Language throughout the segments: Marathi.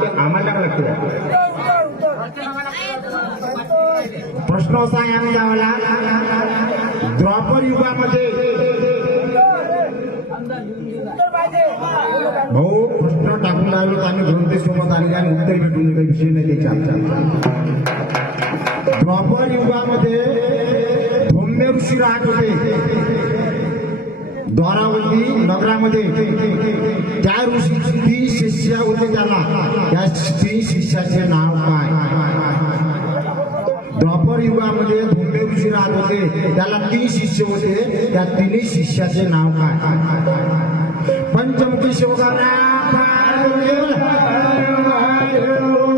प्रश्न आम्हाला लक्ष द्या प्रश्न असा आहे आम्ही गावाला द्वापर युगामध्ये भाऊ प्रश्न टाकून लागलो तर आम्ही ग्रंथेसोबत आले आणि उत्तर भेटून काही विषय नाही त्याच्या आमच्या. द्वापर युगामध्ये धोम्य ऋषी राहत द्वारावती नगरामध्ये त्या ऋषीची ती शिष्य होते त्याला त्या ती शिष्याचे नाव काय द्वापर युगामध्ये धोंबे ऋषी राहत होते त्याला तीन शिष्य होते त्या तिन्ही शिष्याचे नाव काय पंचमुखी शिवकारा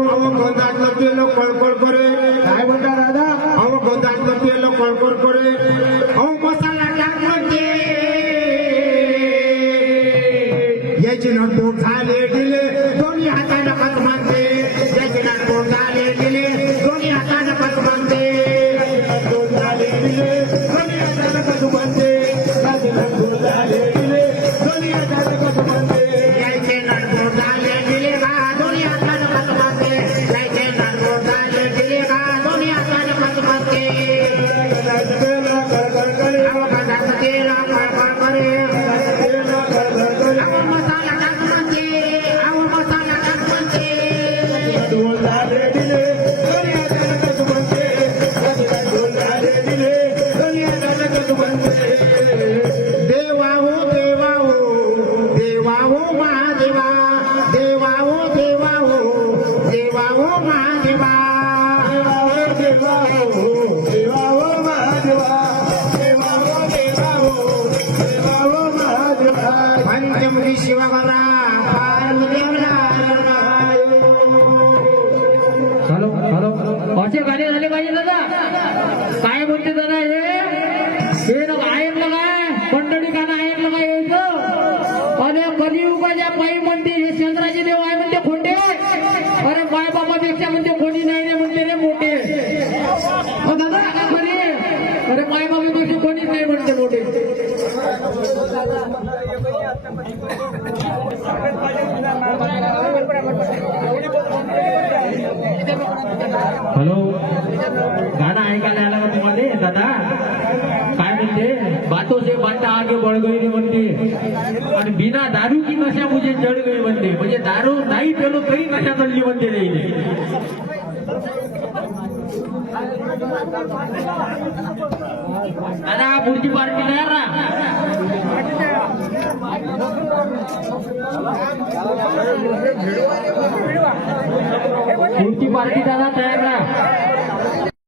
अहो गोदातलं केलं कळकळ करे काय म्हणता दादा अहो गोदातलं केलं कळकळ करे अहो मसाला याची नटबोट झाले दिले दोन्ही हाताने पत म्हणते याची नटबोट झाले दिले दोन्ही हाताने पत पंचमुखी शिवगरा हॅलो हॅलो असे गाणे झाले पाहिजे दादा काय म्हणते दादा हे ना ऐकलं काय मंडळी गाणं ऐकलं काय यायचं अरे कलियुगाच्या पायी म्हणते हे चंद्राचे देव आहे म्हणते खोटे अरे बाय बाबापेक्षा म्हणते अ दादा म्हणे अरे माय बाबापेक्षा कोणीच नाही म्हणते मोठे. हॅलो गाणं ऐकायला आला का तुम्हाला? दादा काय म्हणते? बातो से बाटा आगे बढ़ गई म्हणते. आणि बिना दारू की नशा मुझे चढ गई म्हणते. म्हणजे दारू नाही पेलो तरी नशा चढली म्हणते नाही दादा पुढची पार्टी तयार राहा पुढची पार्टी दादा तयार